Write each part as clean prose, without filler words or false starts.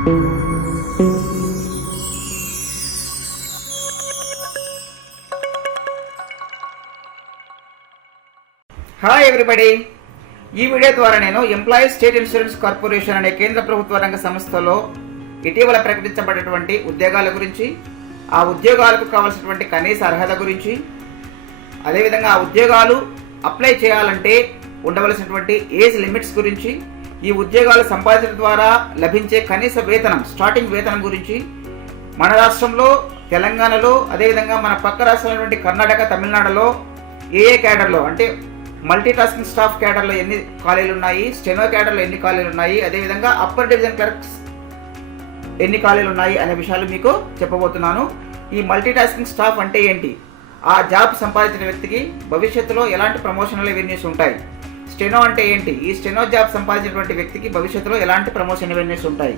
Hi everybody, ఈ video ద్వారా నేను ఎంప్లాయీస్ స్టేట్ ఇన్సూరెన్స్ కార్పొరేషన్ అనే కేంద్ర ప్రభుత్వ రంగ సంస్థలో ఇటీవల ప్రకటించబడినటువంటి ఉద్యోగాల గురించి, ఆ ఉద్యోగాలకు కావాల్సినటువంటి కనీస అర్హత గురించి, అదేవిధంగా ఆ ఉద్యోగాలు అప్లై చేయాలంటే ఉండవలసినటువంటి ఏజ్ లిమిట్స్ గురించి, ఈ ఉద్యోగాలు సంపాదించడం ద్వారా లభించే కనీస వేతనం, స్టార్టింగ్ వేతనం గురించి, మన రాష్ట్రంలో తెలంగాణలో అదేవిధంగా మన పక్క రాష్ట్రాలైనటువంటి కర్ణాటక, తమిళనాడులో ఏ క్యాడర్లో అంటే మల్టీ టాస్కింగ్ స్టాఫ్ క్యాడర్లో ఎన్ని ఖాళీలు ఉన్నాయి, స్టెనో క్యాడర్లో ఎన్ని ఖాళీలు ఉన్నాయి, అదేవిధంగా అప్పర్ డివిజన్ క్లర్క్స్ ఎన్ని ఖాళీలు ఉన్నాయి అనే విషయాలు మీకు చెప్పబోతున్నాను. ఈ మల్టీ టాస్కింగ్ స్టాఫ్ అంటే ఏంటి, ఆ జాబ్ సంపాదించిన వ్యక్తికి భవిష్యత్తులో ఎలాంటి ప్రమోషనల్ ఎవెన్యూస్ ఉంటాయి, స్టెనో అంటే ఏంటి, ఈ స్టెనో జాబ్ సంపాదించినటువంటి వ్యక్తికి భవిష్యత్తులో ఎలాంటి ప్రమోషన్ ఎవెన్యూస్ ఉంటాయి,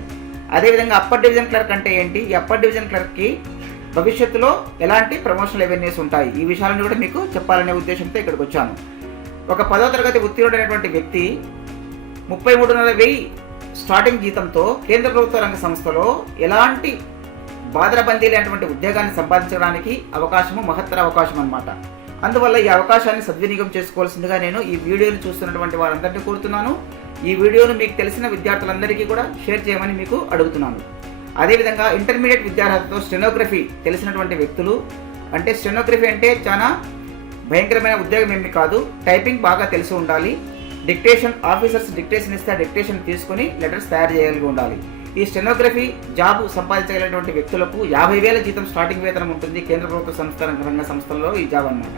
అదేవిధంగా అప్పర్ డివిజన్ క్లర్క్ అంటే ఏంటి, ఈ అప్పర్ డివిజన్ క్లర్క్కి భవిష్యత్తులో ఎలాంటి ప్రమోషనల్ ఎవెన్యూస్ ఉంటాయి, ఈ విషయాలను కూడా మీకు చెప్పాలనే ఉద్దేశంతో ఇక్కడికి వచ్చాను. ఒక 10వ తరగతి ఉత్తీర్ణుడైనటువంటి వ్యక్తి 33,500 స్టార్టింగ్ జీతంతో కేంద్ర ప్రభుత్వ రంగ సంస్థలో ఎలాంటి బాదరబందీ లేనటువంటి ఉద్యోగాన్ని సంపాదించడానికి అవకాశము మహత్తర అవకాశం అన్నమాట. అందువల్ల ఈ అవకాశాన్ని సద్వినియోగం చేసుకోవాల్సిందిగా నేను ఈ వీడియోని చూస్తున్నటువంటి వారందరినీ కోరుతున్నాను. ఈ వీడియోను మీకు తెలిసిన విద్యార్థులందరికీ కూడా షేర్ చేయమని మీకు అడుగుతున్నాను. అదేవిధంగా ఇంటర్మీడియట్ విద్యార్థులతో స్టెనోగ్రఫీ తెలిసినటువంటి వ్యక్తులు, అంటే స్టెనోగ్రఫీ అంటే చాలా భయంకరమైన ఉద్యోగం ఏమి కాదు, టైపింగ్ బాగా తెలిసి ఉండాలి, డిక్టేషన్ ఆఫీసర్స్ డిక్టేషన్ ఇస్తే ఆ డిక్టేషన్ తీసుకుని లెటర్స్ తయారు చేయగలిగి ఉండాలి. ఈ స్టెనోగ్రఫీ జాబ్ సంపాదించగలిగినటువంటి వ్యక్తులకు 50,000 జీతం స్టార్టింగ్ వేతనం ఉంటుంది కేంద్ర ప్రభుత్వ రంగ సంస్థల్లో ఈ జాబ్ అన్నమాట.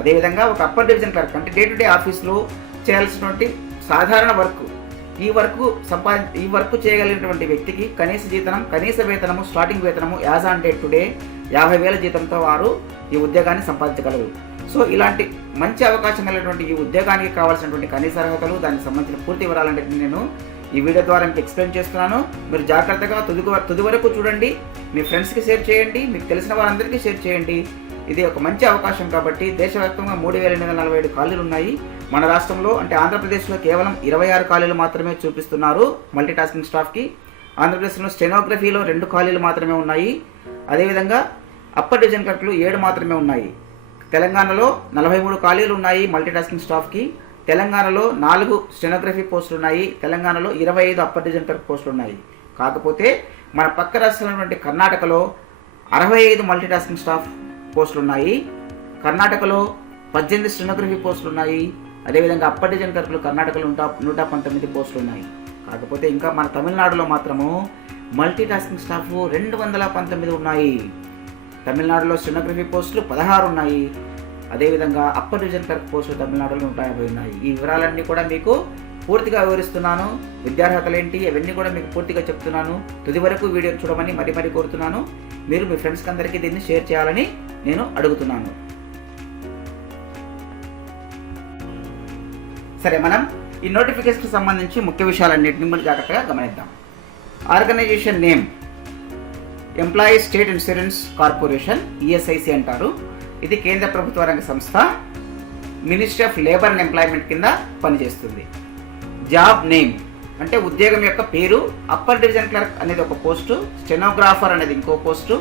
అదేవిధంగా ఒక అప్పర్ డివిజన్ క్లర్క్ అంటే డే టు డే ఆఫీస్లో చేయాల్సినటువంటి సాధారణ వర్క్, ఈ వర్క్ చేయగలిగినటువంటి వ్యక్తికి కనీస జీతం, కనీస వేతనము, స్టార్టింగ్ వేతనము యాజ్ ఆన్ డేట్ టుడే 50,000 జీతంతో వారు ఈ ఉద్యోగాన్ని సంపాదించగలరు. సో ఇలాంటి మంచి అవకాశం కలిగినటువంటి ఈ ఉద్యోగానికి కావాల్సినటువంటి కనీస అర్హతలు, దానికి సంబంధించిన పూర్తి వివరాలంటే నేను ఈ వీడియో ద్వారా మీకు ఎక్స్ప్లెయిన్ చేస్తున్నాను. మీరు జాగ్రత్తగా తుది వరకు చూడండి, మీ ఫ్రెండ్స్కి షేర్ చేయండి, మీకు తెలిసిన వారందరికీ షేర్ చేయండి. ఇది ఒక మంచి అవకాశం కాబట్టి దేశవ్యాప్తంగా 3,847 ఖాళీలు ఉన్నాయి. మన రాష్ట్రంలో అంటే ఆంధ్రప్రదేశ్లో కేవలం 26 ఖాళీలు మాత్రమే చూపిస్తున్నారు మల్టీ టాస్కింగ్ స్టాఫ్కి. ఆంధ్రప్రదేశ్లో స్టెనోగ్రఫీలో 2 ఖాళీలు మాత్రమే ఉన్నాయి. అదేవిధంగా అప్పర్ డివిజన్ క్లర్క్లు 7 మాత్రమే ఉన్నాయి. తెలంగాణలో 43 ఖాళీలు ఉన్నాయి మల్టీ టాస్కింగ్ స్టాఫ్కి. తెలంగాణలో 4 స్టెనోగ్రఫీ పోస్టులు ఉన్నాయి. తెలంగాణలో 25 అప్పర్ డివిజన్ క్లర్క్ పోస్టులు ఉన్నాయి. కాకపోతే మన పక్క రాష్ట్రాలైనటువంటి కర్ణాటకలో 65 మల్టీ టాస్కింగ్ స్టాఫ్ పోస్టులు ఉన్నాయి. కర్ణాటకలో 18 స్టెనోగ్రఫీ పోస్టులు ఉన్నాయి. అదేవిధంగా అప్పర్ డివిజన్ క్లర్క్లు కర్ణాటకలో 119 పోస్టులు ఉన్నాయి. కాకపోతే ఇంకా మన తమిళనాడులో మాత్రము మల్టీ టాస్కింగ్ స్టాఫ్ 219 ఉన్నాయి. తమిళనాడులో స్టెనోగ్రఫీ పోస్టులు 16 ఉన్నాయి. అదేవిధంగా అప్పర్ డివిజన్ క్లర్క్ పోస్టులు తమిళనాడులో 150 ఉన్నాయి. ఈ వివరాలన్నీ కూడా మీకు పూర్తిగా వివరిస్తున్నాను. విద్యార్హతలు ఏంటి అవన్నీ కూడా మీకు పూర్తిగా చెప్తున్నాను. తుది వరకు వీడియో చూడమని మరీ కోరుతున్నాను. మీరు మీ ఫ్రెండ్స్కి అందరికీ దీన్ని షేర్ చేయాలని నేను అడుగుతున్నాను. సరే, మనం ఈ నోటిఫికేషన్కి సంబంధించి ముఖ్య విషయాలన్నింటినీ మనం జాగ్రత్తగా గమనిద్దాం. Organization name employees state insurance corporation, ESIC అంటారు. ఇది కేంద్ర ప్రభుత్వ రంగ సంస్థ, ministry of labour and employment కింద పనిచేస్తుంది. జాబ్ నేమ్ అంటే ఉద్యోగం యొక్క పేరు. అప్పర్ డివిజన్ క్లర్క్ అనేది ఒక పోస్టు, స్టెనోగ్రాఫర్ అనేది ఇంకో పోస్టు,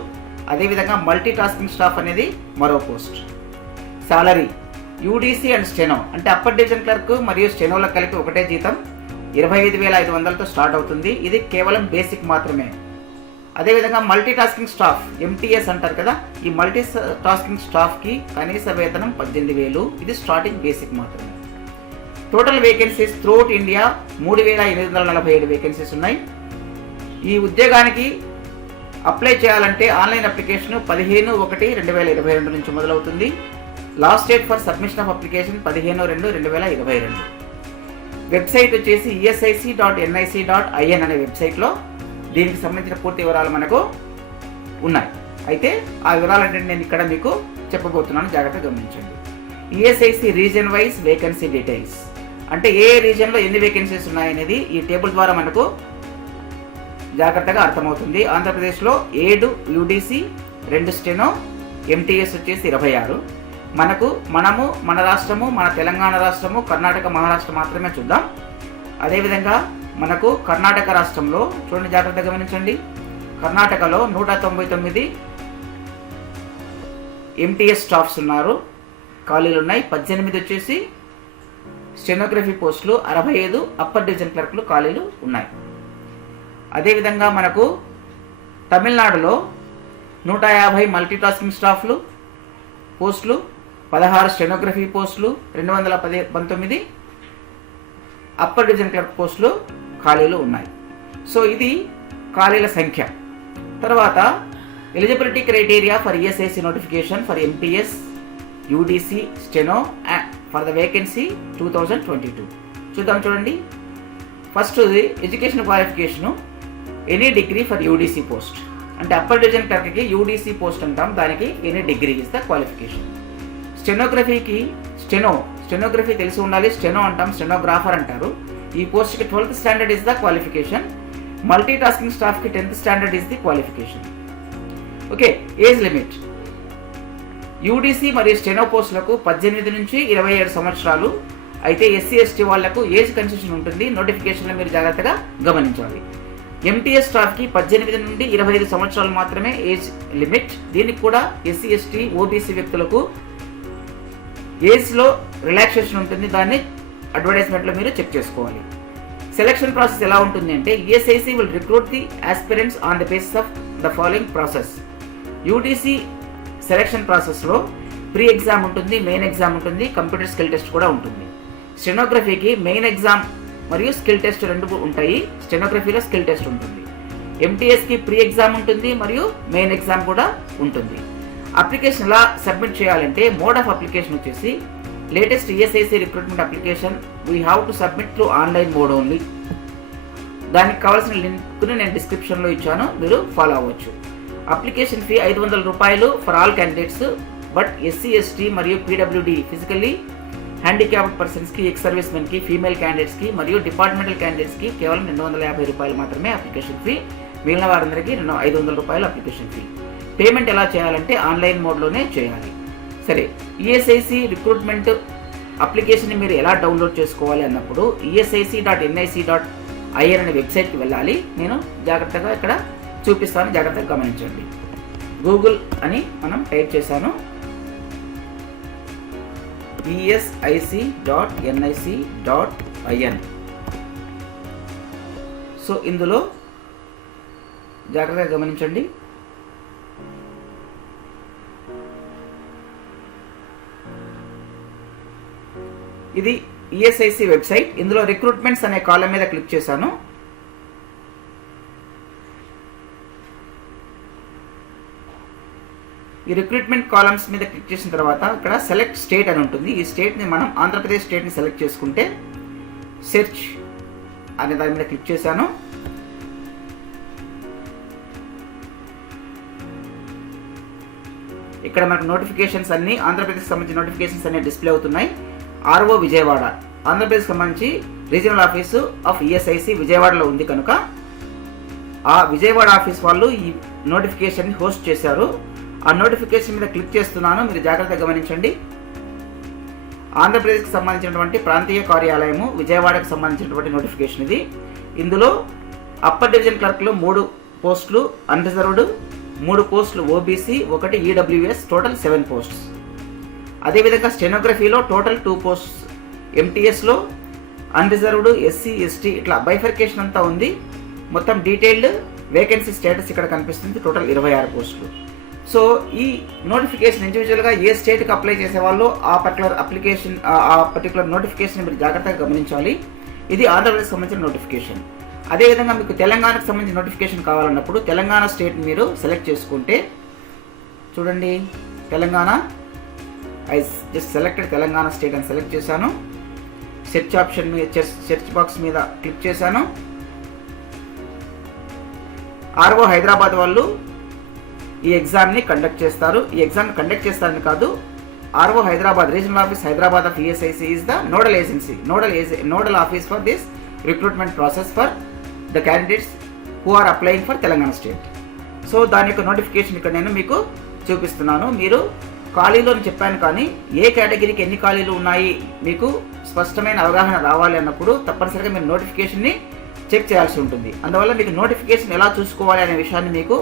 అదేవిధంగా మల్టీ టాస్కింగ్ స్టాఫ్ అనేది మరో post. Salary UDC and steno అంటే అప్పర్ డివిజన్ క్లర్క్ మరియు స్టెనోలకు కలిపి ఒకటే జీతం 25,500తో స్టార్ట్ అవుతుంది. ఇది కేవలం బేసిక్ మాత్రమే. అదేవిధంగా మల్టీ టాస్కింగ్ స్టాఫ్, ఎంటీఎస్ అంటారు కదా, ఈ మల్టీ టాస్కింగ్ స్టాఫ్కి కనీస వేతనం 18,000. ఇది స్టార్టింగ్ బేసిక్ మాత్రమే. Total vacancies throughout India 3,847 vacancies ఉన్నాయి. ఈ ఉద్యోగానికి అప్లై చేయాలంటే ఆన్లైన్ అప్లికేషన్ 15/1/2022 నుంచి మొదలవుతుంది. Last date for submission of application 15/2/2022. Website వచ్చేసి esic.nic.in అనే వెబ్సైట్లో దీనికి సంబంధించిన పూర్తి వివరాలు మనకు ఉన్నాయి. అయితే ఆ వివరాలంటే నేను ఇక్కడ మీకు చెప్పబోతున్నాను, జాగ్రత్తగా గమనించండి. ESIC reason wise vacancy details అంటే ఏ రీజన్లో ఎన్ని వేకెన్సీస్ ఉన్నాయనేది ఈ టేబుల్ ద్వారా మనకు జాగ్రత్తగా అర్థమవుతుంది. ఆంధ్రప్రదేశ్లో 7 యూడీసీ, 2 స్టెనో, ఎంటీఎస్ వచ్చేసి 26. మన రాష్ట్రము, మన తెలంగాణ రాష్ట్రము, కర్ణాటక, మహారాష్ట్ర మాత్రమే చూద్దాం. అదేవిధంగా మనకు కర్ణాటక రాష్ట్రంలో చూడండి, జాగ్రత్తగా గమనించండి. కర్ణాటకలో 199 ఎంటీఎస్ స్టాఫ్స్ ఉన్నారు, ఖాళీలు ఉన్నాయి. 18 వచ్చేసి స్టెనోగ్రఫీ పోస్టులు, 65 అప్పర్ డివిజన్ క్లర్క్లు ఖాళీలు ఉన్నాయి. అదేవిధంగా మనకు తమిళనాడులో 150 మల్టీటాస్కింగ్ స్టాఫ్లు పోస్టులు, 16 స్టెనోగ్రఫీ పోస్టులు, 219 అప్పర్ డివిజన్ క్లర్క్ పోస్టులు ఖాళీలు ఉన్నాయి. సో ఇది ఖాళీల సంఖ్య. తర్వాత eligibility criteria for ESIC notification for MTS UDC steno for the vacancy 2022 చూద్దాం. చూడండి, first education qualification any degree for UDC post, అంటే అప్పర్ డివిజన్ క్లర్క్కి యూడీసీ పోస్ట్ అంటాం, దానికి any degree is the qualification. స్టెనోగ్రఫీకి స్టెనోగ్రఫీ తెలిసి ఉండాలి, స్టెనో అంటాం, స్టెనోగ్రాఫర్ అంటారు. ఈ పోస్ట్కి 12th standard is the qualification. Multi tasking స్టాఫ్కి 10th standard is the qualification. Okay, age limit UDC మరియు స్టెనో పోస్టులకు 18 నుంచి 27 సంవత్సరాలు. అయితే ఎస్సీ ఎస్టీ వాళ్లకు ఏజ్ కన్సెషన్ ఉంటుంది, నోటిఫికేషన్లో మీరు జాగ్రత్తగా గమనించాలి. ఎంటీఎస్ స్టాఫ్కి 18 నుండి 25 సంవత్సరాలు మాత్రమే ఏజ్ లిమిట్. దీనికి కూడా ఎస్సీ ఎస్టీ ఓబీసీ వ్యక్తులకు ఏజ్లో రిలాక్సేషన్ ఉంటుంది, దాన్ని అడ్వర్టైజ్మెంట్లో మీరు చెక్ చేసుకోవాలి. సెలక్షన్ ప్రాసెస్ ఎలా ఉంటుంది అంటే ESIC will recruit the aspirants on the basis of the following process. UDC selection ప్రాసెస్లో ప్రీ ఎగ్జామ్ ఉంటుంది, మెయిన్ ఎగ్జామ్ ఉంటుంది, కంప్యూటర్ స్కిల్ టెస్ట్ కూడా ఉంటుంది. స్టెనోగ్రఫీకి మెయిన్ ఎగ్జామ్ మరియు స్కిల్ టెస్ట్ రెండు ఉంటాయి. స్టెనోగ్రఫీలో స్కిల్ టెస్ట్ ఉంటుంది. ఎంటీఎస్కి ప్రీ ఎగ్జామ్ ఉంటుంది మరియు మెయిన్ ఎగ్జామ్ కూడా ఉంటుంది. అప్లికేషన్ ఎలా సబ్మిట్ చేయాలంటే మోడ్ ఆఫ్ అప్లికేషన్ వచ్చేసి latest ESIC recruitment application we have to submit through online mode only. దానికి కావాల్సిన లింక్ను నేను డిస్క్రిప్షన్లో ఇచ్చాను, మీరు ఫాలో అవ్వచ్చు. అప్లికేషన్ ఫీ 500 రూపాయలు for all candidates. But SC ST మరియు పీడబ్ల్యూడి ఫిజికల్లీ హ్యాండిక్యాప్డ్ పర్సన్స్కి, ఎక్స్ సర్వీస్ మెన్కి, ఫీమేల్ క్యాండిడేట్స్కి మరియు డిపార్ట్మెంటల్ క్యాండిడేట్స్కి కేవలం 250 రూపాయలు మాత్రమే అప్లికేషన్ ఫీ. మిగిలిన వారందరికీ 500 రూపాయలు అప్లికేషన్ ఫీ. పేమెంట్ ఎలా చేయాలంటే ఆన్లైన్ మోడ్లోనే చేయాలి. సరే, ఈఎస్ఐసి రిక్రూట్మెంట్ అప్లికేషన్ని మీరు ఎలా డౌన్లోడ్ చేసుకోవాలి అన్నప్పుడు esic.nic.in అనే వెబ్సైట్కి వెళ్ళాలి. నేను జాగ్రత్తగా ఇక్కడ చూపిస్తాను, జాగ్రత్తగా గమనించండి. గూగుల్ అని మనం టైప్ చేశాను, esic.nic.in. సో ఇందులో జాగ్రత్తగా గమనించండి. ఇది ఈఎస్ఐసి వెబ్సైట్. ఇందులో రిక్రూట్మెంట్స్ అనే కాలం మీద క్లిక్ చేశాను. ఈ రిక్రూట్మెంట్ కాలమ్స్ మీద క్లిక్ చేసిన తర్వాత ఇక్కడ సెలెక్ట్ స్టేట్ అని ఉంటుంది. ఈ స్టేట్ని మనం ఆంధ్రప్రదేశ్ స్టేట్ని సెలెక్ట్ చేసుకుంటే సెర్చ్ అనే దాని మీద క్లిక్ చేశాను. ఇక్కడ మనకు నోటిఫికేషన్స్ అన్ని ఆంధ్రప్రదేశ్కి సంబంధించిన నోటిఫికేషన్స్ అన్ని డిస్ప్లే అవుతున్నాయి. ఆర్ఓ విజయవాడ, ఆంధ్రప్రదేశ్కి సంబంధించి రీజనల్ ఆఫీసు ఆఫ్ ఈఎస్ఐసి విజయవాడలో ఉంది కనుక ఆ విజయవాడ ఆఫీస్ వాళ్ళు ఈ నోటిఫికేషన్ని హోస్ట్ చేశారు. ఆ నోటిఫికేషన్ మీద క్లిక్ చేస్తున్నాను, మీరు జాగ్రత్తగా గమనించండి. ఆంధ్రప్రదేశ్కి సంబంధించినటువంటి ప్రాంతీయ కార్యాలయము విజయవాడకు సంబంధించినటువంటి నోటిఫికేషన్ ఇది. ఇందులో అప్పర్ డివిజన్ క్లర్క్లు 3 పోస్టులు, అన్రిజర్వ్డ్ 3 పోస్టులు, ఓబీసీ 1 ఈడబ్ల్యూఎస్, టోటల్ 7 పోస్ట్స్. అదేవిధంగా స్టెనోగ్రఫీలో టోటల్ 2 పోస్ట్స్, ఎంటీఎస్లో అన్రిజర్వ్డ్, ఎస్సీ ఎస్టీ ఇట్లా బైఫర్కేషన్ అంతా ఉంది. మొత్తం డీటెయిల్డ్ వేకెన్సీ స్టేటస్ ఇక్కడ కనిపిస్తుంది. టోటల్ 26 పోస్టులు. సో ఈ నోటిఫికేషన్ ఇండివిజువల్గా ఏ స్టేట్కి అప్లై చేసేవాళ్ళు ఆ పర్టికులర్ నోటిఫికేషన్ మీరు జాగ్రత్తగా గమనించాలి. ఇది ఆంధ్రప్రదేశ్కి సంబంధించిన నోటిఫికేషన్. అదేవిధంగా మీకు తెలంగాణకు సంబంధించిన నోటిఫికేషన్ కావాలన్నప్పుడు తెలంగాణ స్టేట్ మీరు సెలెక్ట్ చేసుకుంటే చూడండి, Telangana I just selected Telangana state అని సెలెక్ట్ చేశాను. సెర్చ్ ఆప్షన్ మీద సెర్చ్ బాక్స్ మీద క్లిక్ చేశాను. ఆర్ఓ హైదరాబాద్ వాళ్ళు ఈ ఎగ్జామ్ని కండక్ట్ చేస్తారు. ఈ ఎగ్జామ్ కండక్ట్ చేస్తారని కాదు, RO Hyderabad regional office Hyderabad of ESIC is the nodal agency, nodal office for this recruitment process for the candidates who are applying for Telangana state. So దాని యొక్క నోటిఫికేషన్ ఇక్కడ నేను మీకు చూపిస్తున్నాను. మీరు ఖాళీలో చెప్పాను, కానీ ఏ కేటగిరీకి ఎన్ని ఖాళీలు ఉన్నాయి మీకు స్పష్టమైన అవగాహన రావాలి అన్నప్పుడు తప్పనిసరిగా మీరు నోటిఫికేషన్ని చెక్ చేయాల్సి ఉంటుంది. అందువల్ల మీకు నోటిఫికేషన్ ఎలా చూసుకోవాలి అనే విషయాన్ని మీకు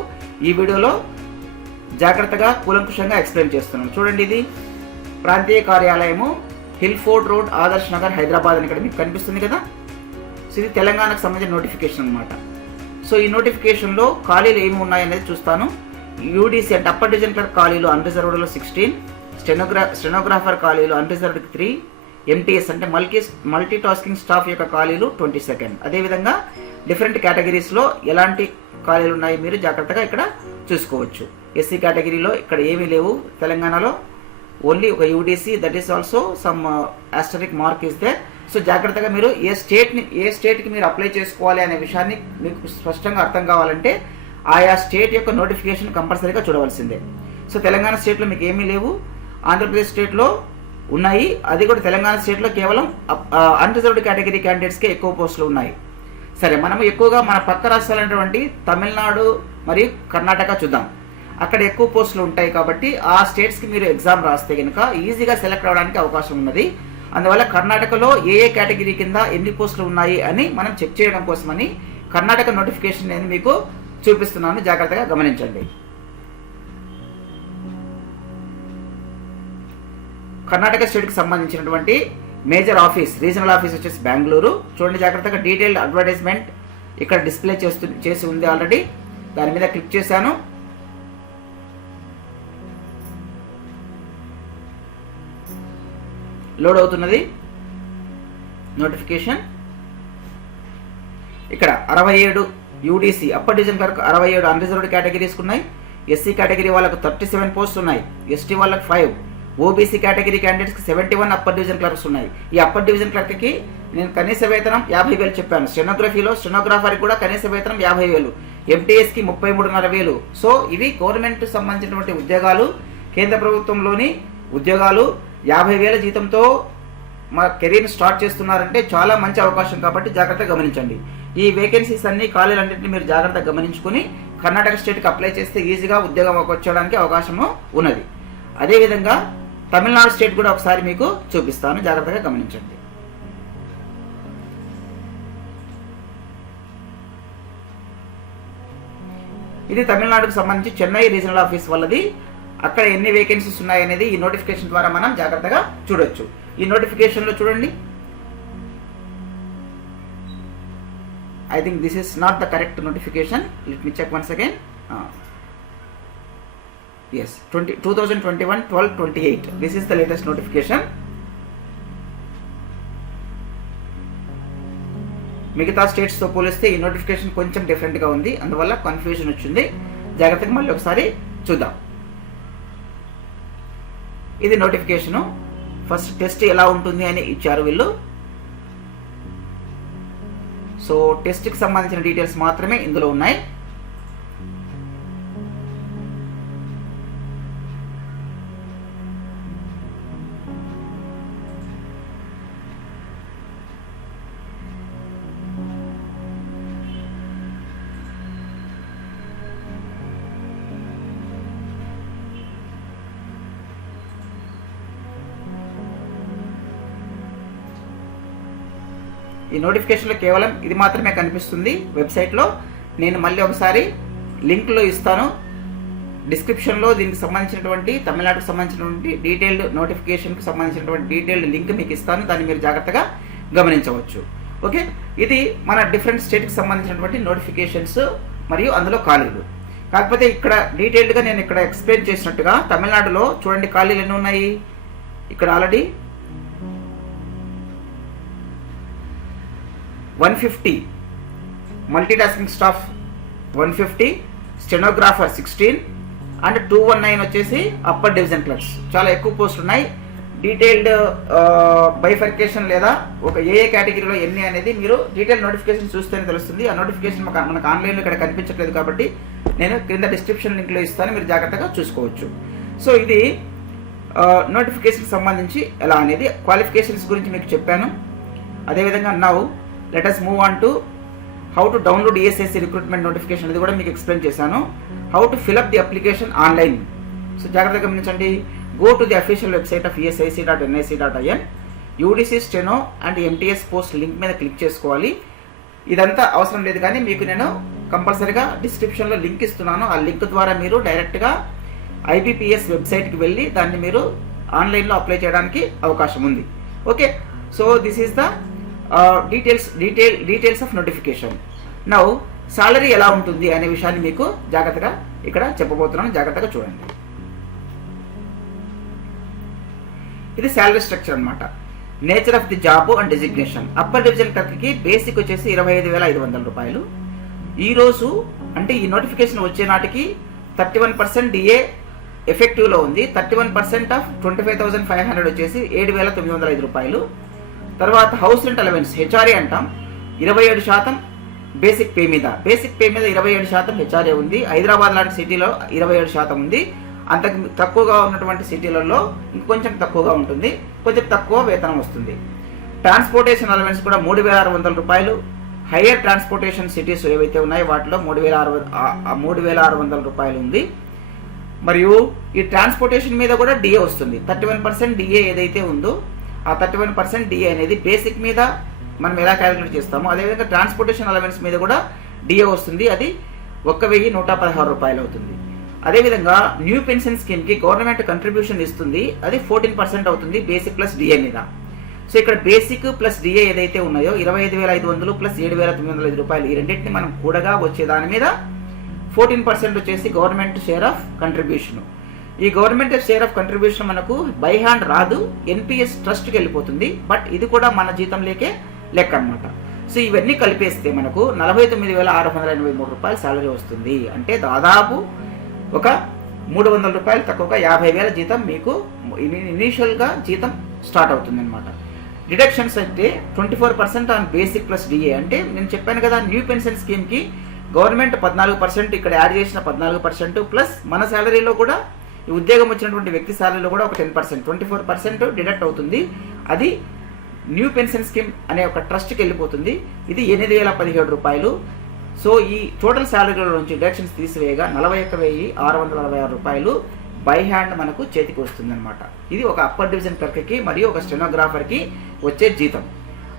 ఈ వీడియోలో జాగ్రత్తగా కూలంకుషంగా ఎక్స్ప్లెయిన్ చేస్తున్నాను. చూడండి, ఇది ప్రాంతీయ కార్యాలయము hill fort road, Adarsh Nagar, Hyderabad అని ఇక్కడ మీకు కనిపిస్తుంది కదా. సో ఇది తెలంగాణకు సంబంధించిన నోటిఫికేషన్ అనమాట. సో ఈ నోటిఫికేషన్లో ఖాళీలు ఏమి ఉన్నాయనేది చూస్తాను. యూడీసీ అంటే అప్పర్ డివిజన్ క్లర్క్ ఖాళీలు అన్రిజర్వ్డ్లో 16, స్టెనోగ్రాఫర్ ఖాళీలు అన్రిజర్వ్డ్కి 3, ఎంటీఎస్ అంటే మల్టీ టాస్కింగ్ స్టాఫ్ యొక్క ఖాళీలు 22. అదేవిధంగా డిఫరెంట్ కేటగిరీస్లో ఎలాంటి ఖాళీలు ఉన్నాయి మీరు జాగ్రత్తగా ఇక్కడ చూసుకోవచ్చు. ఎస్సీ కేటగిరీలో ఇక్కడ ఏమీ లేవు తెలంగాణలో, ఓన్లీ ఒక UDC, that is also some asterisk mark is there. So జాగ్రత్తగా మీరు ఏ స్టేట్కి మీరు అప్లై చేసుకోవాలి అనే విషయాన్ని మీకు స్పష్టంగా అర్థం కావాలంటే ఆయా స్టేట్ యొక్క నోటిఫికేషన్ కంపల్సరీగా చూడవలసిందే. సో తెలంగాణ స్టేట్లో మీకు ఏమీ లేవు, ఆంధ్రప్రదేశ్ స్టేట్లో ఉన్నాయి. అది కూడా తెలంగాణ స్టేట్లో కేవలం అన్రిజర్వ్డ్ కేటగిరీ క్యాండిడేట్స్కే ఎక్కువ పోస్టులు ఉన్నాయి. సరే, మనం ఎక్కువగా మన పక్క రాష్ట్రాలైనటువంటి తమిళనాడు మరియు కర్ణాటక చూద్దాం. అక్కడ ఎక్కువ పోస్టులు ఉంటాయి కాబట్టి ఆ స్టేట్స్కి మీరు ఎగ్జామ్ రాస్తే కనుక ఈజీగా సెలెక్ట్ అవ్వడానికి అవకాశం ఉన్నది. అందువల్ల కర్ణాటకలో ఏ కేటగిరీ కింద ఎన్ని పోస్టులు ఉన్నాయి అని మనం చెక్ చేయడం కోసమని కర్ణాటక నోటిఫికేషన్ నేను మీకు చూపిస్తున్నాను, జాగ్రత్తగా గమనించండి. కర్ణాటక స్టేట్కి సంబంధించినటువంటి మేజర్ ఆఫీస్, రీజనల్ ఆఫీస్ వచ్చేసి బెంగళూరు. చూడండి జాగ్రత్తగా, డీటెయిల్డ్ అడ్వర్టైజ్మెంట్ ఇక్కడ డిస్ప్లే చేసి ఉంది ఆల్రెడీ. దాని మీద క్లిక్ చేశాను. లోడ్ అవుతున్నది నోటిఫికేషన్. ఇక్కడ 67 UDC upper division clerk, 67 unreserved categories ఉన్నాయి. ఎస్సీ కేటగిరీ వాళ్ళకు 37 పోస్టులు ఉన్నాయి, ఎస్టీ వాళ్ళకు 5, ఓబీసీ కేటగిరీ క్యాండిడేట్స్కి 71 అప్పర్ డివిజన్ క్లర్క్స్ ఉన్నాయి. ఈ అప్పర్ డివిజన్ క్లర్క్కి నేను కనీస వేతనం 50,000 చెప్పాను. స్టెనోగ్రాఫర్కి కూడా కనీస వేతనం 50,000, ఎంటీఎస్కి 33,500. సో ఇవి గవర్నమెంట్ సంబంధించినటువంటి ఉద్యోగాలు, కేంద్ర ప్రభుత్వంలోని ఉద్యోగాలు. 50,000 జీతంతో మా కెరీర్ని స్టార్ట్ చేస్తున్నారంటే చాలా మంచి అవకాశం కాబట్టి జాగ్రత్తగా గమనించండి. ఈ వేకెన్సీస్ అన్ని ఖాళీలన్నింటినీ మీరు జాగ్రత్తగా గమనించుకుని కర్ణాటక స్టేట్కి అప్లై చేస్తే ఈజీగా ఉద్యోగం వచ్చేయడానికి అవకాశము ఉన్నది. అదేవిధంగా తమిళనాడు స్టేట్ కూడా ఒకసారి మీకు చూపిస్తాను, జాగ్రత్తగా గమనించండి. ఇది తమిళనాడుకు సంబంధించి చెన్నై రీజనల్ ఆఫీస్ వాళ్ళది. అక్కడ ఎన్ని వేకెన్సీస్ ఉన్నాయనేది ఈ నోటిఫికేషన్ ద్వారా మనం జాగ్రత్తగా చూడొచ్చు. ఈ నోటిఫికేషన్లో చూడండి, I think this is not the correct notification. Let me check once again. Yes, 2021-12-28. This is the latest notification. మిగతా స్టేట్స్తో పోలిస్తే ఈ నోటిఫికేషన్ కొంచెం డిఫరెంట్గా ఉంది, అందువల్ల కన్ఫ్యూజన్ వచ్చింది. జాగ్రత్తగా మళ్ళీ ఒకసారి చూద్దాం. ఇది నోటిఫికేషను. ఫస్ట్ టెస్ట్ ఎలా ఉంటుంది అని ఇచ్చారు వీళ్ళు. సో టెస్ట్కి సంబంధించిన డీటెయిల్స్ మాత్రమే ఇందులో ఉన్నాయి. ఈ నోటిఫికేషన్లో కేవలం ఇది మాత్రమే కనిపిస్తుంది వెబ్సైట్లో. నేను మళ్ళీ ఒకసారి లింక్లో ఇస్తాను డిస్క్రిప్షన్లో. దీనికి సంబంధించినటువంటి తమిళనాడుకు సంబంధించినటువంటి డీటెయిల్డ్ నోటిఫికేషన్కి సంబంధించినటువంటి డీటెయిల్డ్ లింక్ మీకు ఇస్తాను, దాన్ని మీరు జాగ్రత్తగా గమనించవచ్చు. ఓకే, ఇది మన డిఫరెంట్ స్టేట్కి సంబంధించినటువంటి నోటిఫికేషన్స్ మరియు అందులో ఖాళీలు. కాకపోతే ఇక్కడ డీటెయిల్డ్గా నేను ఇక్కడ ఎక్స్ప్లెయిన్ చేసినట్టుగా తమిళనాడులో చూడండి ఖాళీలు ఎన్ని ఉన్నాయి. ఇక్కడ already 150 multitasking staff 150, stenographer 16 and 219 వచ్చేసి అప్పర్ డివిజన్ క్లర్క్స్. చాలా ఎక్కువ పోస్టులు ఉన్నాయి. డీటెయిల్డ్ బైఫర్కేషన్ లేదా ఒక ఏ కేటగిరీలో ఎన్ని అనేది మీరు డీటెయిల్ నోటిఫికేషన్ చూస్తేనే తెలుస్తుంది. ఆ నోటిఫికేషన్ మనకు ఆన్లైన్లో ఇక్కడ కనిపించట్లేదు కాబట్టి నేను క్రింద డిస్క్రిప్షన్ లింక్లో ఇస్తాను, మీరు జాగ్రత్తగా చూసుకోవచ్చు. సో ఇది నోటిఫికేషన్కి సంబంధించి ఎలా అనేది క్వాలిఫికేషన్స్ గురించి మీకు చెప్పాను. అదేవిధంగా now let us move on to how to download ESIC recruitment notification, అది కూడా మీకు ఎక్స్ప్లెయిన్ చేశాను. How to fill up the application online. So జాగ్రత్తగా గమనించండి. Go to the official website of esic.nic.in. UDC steno and MTS post link మీద click చేసుకోవాలి. ఇదంతా అవసరం లేదు, కానీ మీకు నేను కంపల్సరీగా డిస్క్రిప్షన్లో లింక్ ఇస్తున్నాను. ఆ లింక్ ద్వారా మీరు డైరెక్ట్గా IBPS వెబ్సైట్కి వెళ్ళి దాన్ని మీరు ఆన్లైన్లో అప్లై చేయడానికి అవకాశం ఉంది. Okay, so this is the details of notification. Now salary ఎలా ఉంటుంది అనే విషయాన్ని మీకు జాగ్రత్తగా ఇక్కడ చెప్పబోతున్నాను, జాగ్రత్తగా చూడండి. ఇది శాలరీ స్ట్రక్చర్ అన్నమాట. Nature of the job and designation. Upper division క్లర్క్కి బేసిక్ వచ్చేసి 25,500 రూపాయలు. ఈరోజు అంటే ఈ నోటిఫికేషన్ వచ్చే నాటికి 31% DA ఎఫెక్టివ్లో ఉంది. 31% ఆఫ్ 25,500 వచ్చేసి 7,905 రూపాయలు. తర్వాత హౌస్ రెంట్ అలవెన్స్ HRA అంటాం, 27% బేసిక్ పే మీద 27% HRA ఉంది. హైదరాబాద్ లాంటి సిటీలో 27% ఉంది. అంతకు తక్కువగా ఉన్నటువంటి సిటీలలో ఇంకొంచెం తక్కువగా ఉంటుంది, కొంచెం తక్కువ వేతనం వస్తుంది. ట్రాన్స్పోర్టేషన్ అలవెన్స్ కూడా 3,600 రూపాయలు. హయ్యర్ ట్రాన్స్పోర్టేషన్ సిటీస్ ఏవైతే ఉన్నాయో వాటిలో 3,600 రూపాయలు ఉంది. మరియు ఈ ట్రాన్స్పోర్టేషన్ మీద కూడా DA వస్తుంది. 31% DA ఏదైతే ఉందో ఆ 31% DA అనేది బేసిక్ మీద మనం ఎలా క్యాలిక్యులేట్ చేస్తామో అదేవిధంగా ట్రాన్స్పోర్టేషన్ అలవెన్స్ మీద కూడా DA వస్తుంది. అది 1,116 రూపాయలు అవుతుంది. అదేవిధంగా న్యూ పెన్షన్ స్కీమ్కి గవర్నమెంట్ కంట్రిబ్యూషన్ ఇస్తుంది, అది 14% అవుతుంది బేసిక్ ప్లస్ DA మీద. సో ఇక్కడ బేసిక్ ప్లస్ DA ఏదైతే ఉన్నాయో 25,500 ప్లస్ 7,905 రూపాయలు, ఈ రెండింటిని మనం కూడగా వచ్చే దాని మీద 14% వచ్చేసి గవర్నమెంట్ షేర్ ఆఫ్ కంట్రిబ్యూషన్. ఈ గవర్నమెంట్ షేర్ ఆఫ్ కంట్రిబ్యూషన్ మనకు బై హ్యాండ్ రాదు, NPS ట్రస్ట్కి వెళ్ళిపోతుంది. బట్ ఇది కూడా మన జీతంలోకే లెక్క అనమాట. సో ఇవన్నీ కలిపేస్తే మనకు 49,683 రూపాయలు సాలరీ వస్తుంది. అంటే దాదాపు ఒక 300 రూపాయలు తక్కువగా 50,000 జీతం మీకు ఇనీషియల్గా జీతం స్టార్ట్ అవుతుంది అనమాట. డిడక్షన్స్ అంటే 24% ఆన్ బేసిక్ ప్లస్ DA. అంటే నేను చెప్పాను కదా, న్యూ పెన్షన్ స్కీమ్కి గవర్నమెంట్ 14%, ఇక్కడ యాడ్ చేసిన 14% ప్లస్ మన శాలరీలో కూడా ఈ ఉద్యోగం వచ్చినటువంటి వ్యక్తి శాలరీలో కూడా ఒక 10%, 24% డిడక్ట్ అవుతుంది. అది న్యూ పెన్షన్ స్కీమ్ అనే ఒక ట్రస్ట్కి వెళ్ళిపోతుంది. ఇది 8,017 రూపాయలు. సో ఈ టోటల్ శాలరీలో నుంచి డిడక్షన్స్ తీసివేయగా 41,666 రూపాయలు బై హ్యాండ్ మనకు చేతికి వస్తుంది అనమాట. ఇది ఒక అప్పర్ డివిజన్ క్లర్క్కి మరియు ఒక స్టెనోగ్రాఫర్కి వచ్చే జీతం.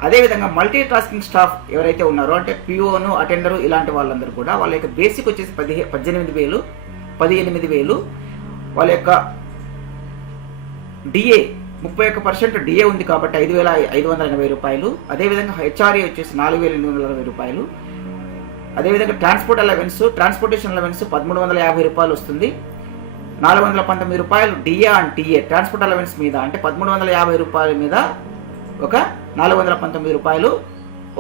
అదేవిధంగా మల్టీ టాస్కింగ్ స్టాఫ్ ఎవరైతే ఉన్నారో అంటే పిఓను, అటెండరు ఇలాంటి వాళ్ళందరూ కూడా వాళ్ళ యొక్క బేసిక్ వచ్చేసి 18,000. వాళ్ళ యొక్క DA 31% DA ఉంది కాబట్టి 5,580 రూపాయలు. అదేవిధంగా HRA వచ్చేసి 4,820 రూపాయలు. అదేవిధంగా ట్రాన్స్పోర్టేషన్ అలవెన్స్ 1,350 రూపాయలు వస్తుంది. 419 రూపాయలు DA and TA transport allowance మీద, అంటే 1,350 రూపాయల మీద ఒక 419 రూపాయలు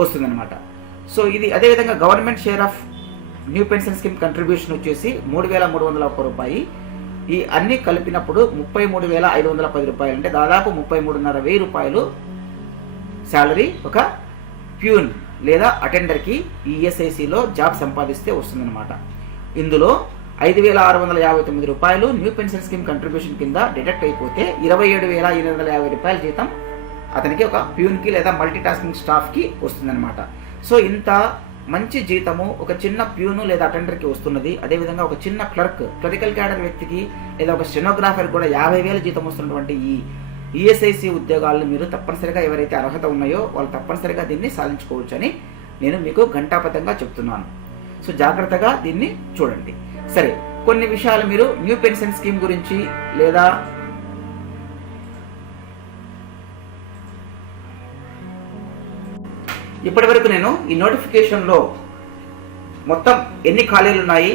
వస్తుందన్నమాట. సో ఇది అదేవిధంగా government share of new pension scheme contribution వచ్చేసి 3,301 రూపాయి. ఈ అన్ని కలిపినప్పుడు 33,510 రూపాయలు, అంటే దాదాపు 33,500 రూపాయలు శాలరీ ఒక ప్యూన్ లేదా అటెండర్కి ESICలో జాబ్ సంపాదిస్తే వస్తుందన్నమాట. ఇందులో 5,659 రూపాయలు న్యూ పెన్షన్ స్కీమ్ కంట్రిబ్యూషన్ కింద డిడక్ట్ అయిపోతే 27,850 రూపాయల జీతం అతనికి ఒక ప్యూన్కి లేదా మల్టీ టాస్కింగ్ స్టాఫ్కి వస్తుందన్నమాట. సో ఇంత మంచి జీతము ఒక చిన్న ప్యూను లేదా అటెండర్కి వస్తున్నది. అదేవిధంగా ఒక చిన్న క్లరికల్ క్యాడర్ వ్యక్తికి లేదా ఒక స్టెనోగ్రాఫర్ కూడా 50,000 జీతం వస్తున్నటువంటి ఈ ESIC ఉద్యోగాలను మీరు తప్పనిసరిగా ఎవరైతే అర్హత ఉన్నాయో వాళ్ళు తప్పనిసరిగా దీన్ని సాధించుకోవచ్చు అని నేను మీకు ఘంటాపథంగా చెప్తున్నాను. సో జాగ్రత్తగా దీన్ని చూడండి. సరే, కొన్ని విషయాలు మీరు న్యూ పెన్షన్ స్కీమ్ గురించి లేదా ఇప్పటి వరకు నేను ఈ నోటిఫికేషన్లో మొత్తం ఎన్ని ఖాళీలు ఉన్నాయి,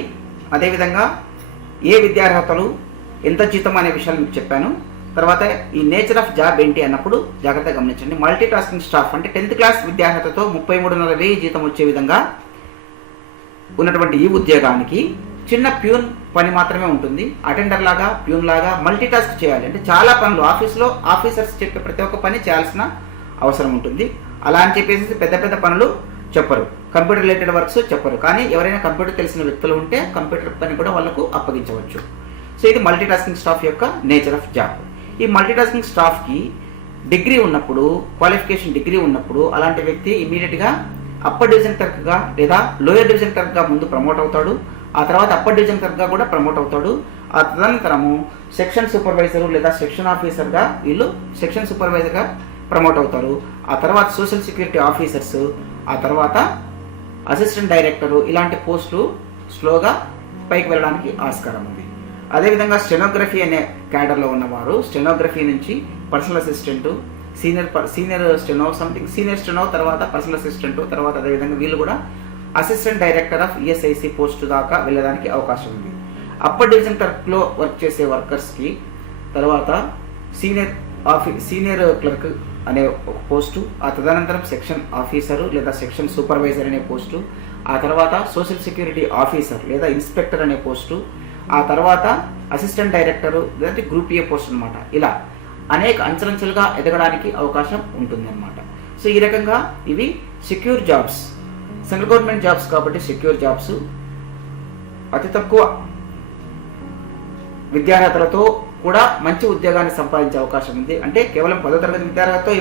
అదేవిధంగా ఏ విద్యార్హతలు, ఎంత జీతం అనే విషయాలు మీకు చెప్పాను. తర్వాత ఈ నేచర్ ఆఫ్ జాబ్ ఏంటి అన్నప్పుడు జాగ్రత్తగా గమనించండి. మల్టీ టాస్కింగ్ స్టాఫ్ అంటే 10th క్లాస్ విద్యార్హతతో 33,500 జీతం వచ్చే విధంగా ఉన్నటువంటి ఈ ఉద్యోగానికి చిన్న ప్యూన్ పని మాత్రమే ఉంటుంది. అటెండర్ లాగా, ప్యూన్ లాగా మల్టీ టాస్క్ చేయాలి. అంటే చాలా పనులు ఆఫీస్లో ఆఫీసర్స్ చెప్పే ప్రతి ఒక్క పని చేయాల్సిన అవసరం ఉంటుంది. అలా అని చెప్పేసి పెద్ద పెద్ద పనులు చెప్పరు, కంప్యూటర్ రిలేటెడ్ వర్క్స్ చెప్పరు. కానీ ఎవరైనా కంప్యూటర్ తెలిసిన వ్యక్తులు ఉంటే కంప్యూటర్ పని కూడా వాళ్ళకు అప్పగించవచ్చు. సో ఇది మల్టీ టాస్కింగ్ స్టాఫ్ యొక్క నేచర్ ఆఫ్ జాబ్. ఈ మల్టీ టాస్కింగ్ స్టాఫ్కి డిగ్రీ ఉన్నప్పుడు, క్వాలిఫికేషన్ డిగ్రీ ఉన్నప్పుడు అలాంటి వ్యక్తి ఇమీడియట్గా అప్పర్ డివిజన్ క్లర్క్గా లేదా లోయర్ డివిజన్ క్లర్క్గా ముందు ప్రమోట్ అవుతాడు. ఆ తర్వాత అప్పర్ డివిజన్ క్లర్క్గా కూడా ప్రమోట్ అవుతాడు. ఆ తదనంతరము సెక్షన్ సూపర్వైజరు లేదా సెక్షన్ ఆఫీసర్గా వీళ్ళు సెక్షన్ సూపర్వైజర్గా ప్రమోట్ అవుతారు. ఆ తర్వాత సోషల్ సెక్యూరిటీ ఆఫీసర్స్, ఆ తర్వాత అసిస్టెంట్ డైరెక్టరు ఇలాంటి పోస్టులు స్లోగా పైకి వెళ్ళడానికి ఆస్కారం ఉంది. అదేవిధంగా స్టెనోగ్రఫీ అనే క్యాడర్లో ఉన్నవారు స్టెనోగ్రఫీ నుంచి పర్సనల్ అసిస్టెంట్, సీనియర్ స్టెనో తర్వాత పర్సనల్ అసిస్టెంట్, తర్వాత అదేవిధంగా వీళ్ళు కూడా assistant director of ESIC post దాకా వెళ్ళడానికి అవకాశం ఉంది. అప్పర్ డివిజన్ క్లర్క్లో వర్క్ చేసే వర్కర్స్కి తర్వాత సీనియర్ క్లర్క్ అనే ఒక పోస్టు, ఆ తదనంతరం సెక్షన్ ఆఫీసరు లేదా సెక్షన్ సూపర్వైజర్ అనే పోస్టు, ఆ తర్వాత సోషల్ సెక్యూరిటీ ఆఫీసర్ లేదా ఇన్స్పెక్టర్ అనే పోస్టు, ఆ తర్వాత అసిస్టెంట్ డైరెక్టరు లేదంటే గ్రూప్ ఏ పోస్ట్ అనమాట. ఇలా అనేక అంచెలంచెలుగా ఎదగడానికి అవకాశం ఉంటుంది అనమాట. సో ఈ రకంగా ఇవి secure jobs, central government jobs కాబట్టి సెక్యూర్ జాబ్స్, అతి తక్కువ విద్యార్హతలతో కూడా మంచి ఉద్యోగాన్ని సంపాదించే అవకాశం ఉంది. అంటే కేవలం 10వ తరగతి విద్యార్హతతో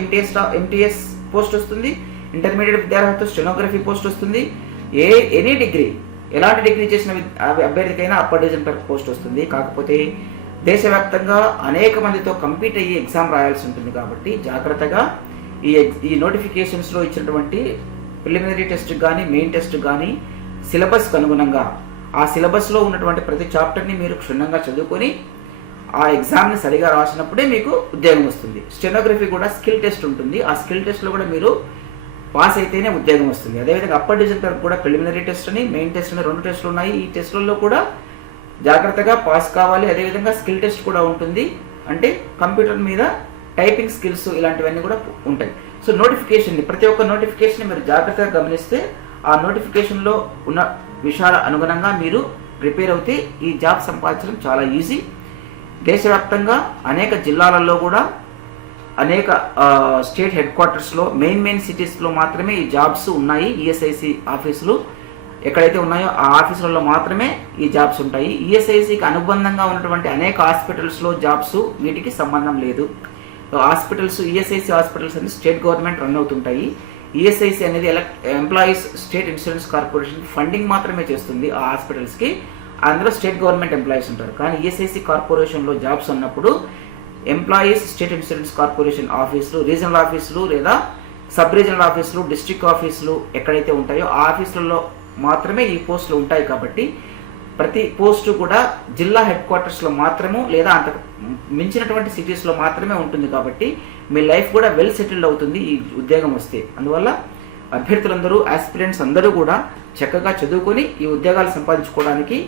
ఎంటీఎస్ పోస్ట్ వస్తుంది, ఇంటర్మీడియట్ విద్యార్హతతో స్టెనోగ్రఫీ పోస్ట్ వస్తుంది, ఎనీ డిగ్రీ ఎలాంటి డిగ్రీ చేసిన అభ్యర్థికైనా అప్పర్ డివిజన్ క్లర్క్ పోస్ట్ వస్తుంది. కాకపోతే దేశవ్యాప్తంగా అనేక మందితో కంపీట్ అయ్యి ఎగ్జామ్ రాయాల్సి ఉంటుంది కాబట్టి జాగ్రత్తగా ఈ నోటిఫికేషన్స్లో ఇచ్చినటువంటి ప్రిలిమినరీ టెస్ట్ కానీ మెయిన్ టెస్ట్ కానీ సిలబస్కి అనుగుణంగా ఆ సిలబస్లో ఉన్నటువంటి ప్రతి చాప్టర్ని మీరు క్షుణ్ణంగా చదువుకొని ఆ ఎగ్జామ్ని సరిగా రాసినప్పుడే మీకు ఉద్యోగం వస్తుంది. స్టెనోగ్రఫీ కూడా స్కిల్ టెస్ట్ ఉంటుంది, ఆ స్కిల్ టెస్ట్లో కూడా మీరు పాస్ అయితేనే ఉద్యోగం వస్తుంది. అదేవిధంగా అప్పర్ డివిజన్ క్లర్క్ కూడా ప్రిలిమినరీ టెస్ట్ అని మెయిన్ టెస్ట్ అని 2 టెస్టులు ఉన్నాయి. ఈ టెస్టులలో కూడా జాగ్రత్తగా పాస్ కావాలి. అదేవిధంగా స్కిల్ టెస్ట్ కూడా ఉంటుంది, అంటే కంప్యూటర్ మీద టైపింగ్ స్కిల్స్ ఇలాంటివన్నీ కూడా ఉంటాయి. సో నోటిఫికేషన్ని ప్రతి ఒక్క నోటిఫికేషన్ మీరు జాగ్రత్తగా గమనిస్తే ఆ నోటిఫికేషన్లో ఉన్న విషయాల అనుగుణంగా మీరు ప్రిపేర్ అవుతే ఈ జాబ్ సంపాదించడం చాలా ఈజీ. దేశవ్యాప్తంగా అనేక జిల్లాలలో కూడా అనేక స్టేట్ హెడ్ క్వార్టర్స్లో మెయిన్ సిటీస్లో మాత్రమే ఈ జాబ్స్ ఉన్నాయి. ఈఎస్ఐసి ఆఫీసులు ఎక్కడైతే ఉన్నాయో ఆ ఆఫీసులలో మాత్రమే ఈ జాబ్స్ ఉంటాయి. ఈఎస్ఐసికి అనుబంధంగా ఉన్నటువంటి అనేక హాస్పిటల్స్లో జాబ్స్ వీటికి సంబంధం లేదు. హాస్పిటల్స్ ఈఎస్ఐసి హాస్పిటల్స్ అనేది స్టేట్ గవర్నమెంట్ రన్ అవుతుంటాయి. ఈఎస్ఐసి అనేది employees state insurance corporation funding మాత్రమే చేస్తుంది ఆ హాస్పిటల్స్కి. అందులో స్టేట్ గవర్నమెంట్ ఎంప్లాయీస్ ఉంటారు. కానీ ఈఎస్ఐసి కార్పొరేషన్లో జాబ్స్ ఉన్నప్పుడు ఎంప్లాయీస్ స్టేట్ ఇన్సూరెన్స్ కార్పొరేషన్ ఆఫీసులు, రీజనల్ ఆఫీసులు లేదా సబ్ రీజనల్ ఆఫీసులు, డిస్ట్రిక్ట్ ఆఫీసులు ఎక్కడైతే ఉంటాయో ఆ ఆఫీసులలో మాత్రమే ఈ పోస్టులు ఉంటాయి. కాబట్టి ప్రతి పోస్టు కూడా జిల్లా హెడ్ క్వార్టర్స్లో మాత్రము లేదా అంత మించినటువంటి సిటీస్లో మాత్రమే ఉంటుంది. కాబట్టి మీ లైఫ్ కూడా వెల్ సెటిల్డ్ అవుతుంది ఈ ఉద్యోగం వస్తే. అందువల్ల అభ్యర్థులందరూ, ఆస్పిరెంట్స్ అందరూ కూడా చక్కగా చదువుకొని ఈ ఉద్యోగాలు సంపాదించుకోవడానికి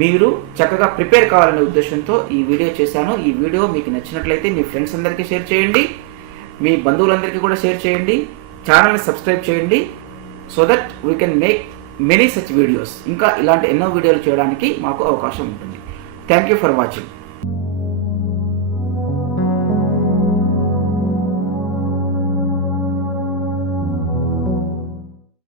మీరు చక్కగా ప్రిపేర్ కావాలనే ఉద్దేశంతో ఈ వీడియో చేశాను. ఈ వీడియో మీకు నచ్చినట్లయితే మీ ఫ్రెండ్స్ అందరికీ షేర్ చేయండి, మీ బంధువులందరికీ కూడా షేర్ చేయండి, ఛానల్ని సబ్స్క్రైబ్ చేయండి. So that we can make many such videos. ఇంకా ఇలాంటి ఎన్నో వీడియోలు చేయడానికి మాకు అవకాశం ఉంటుంది. Thank you for watching.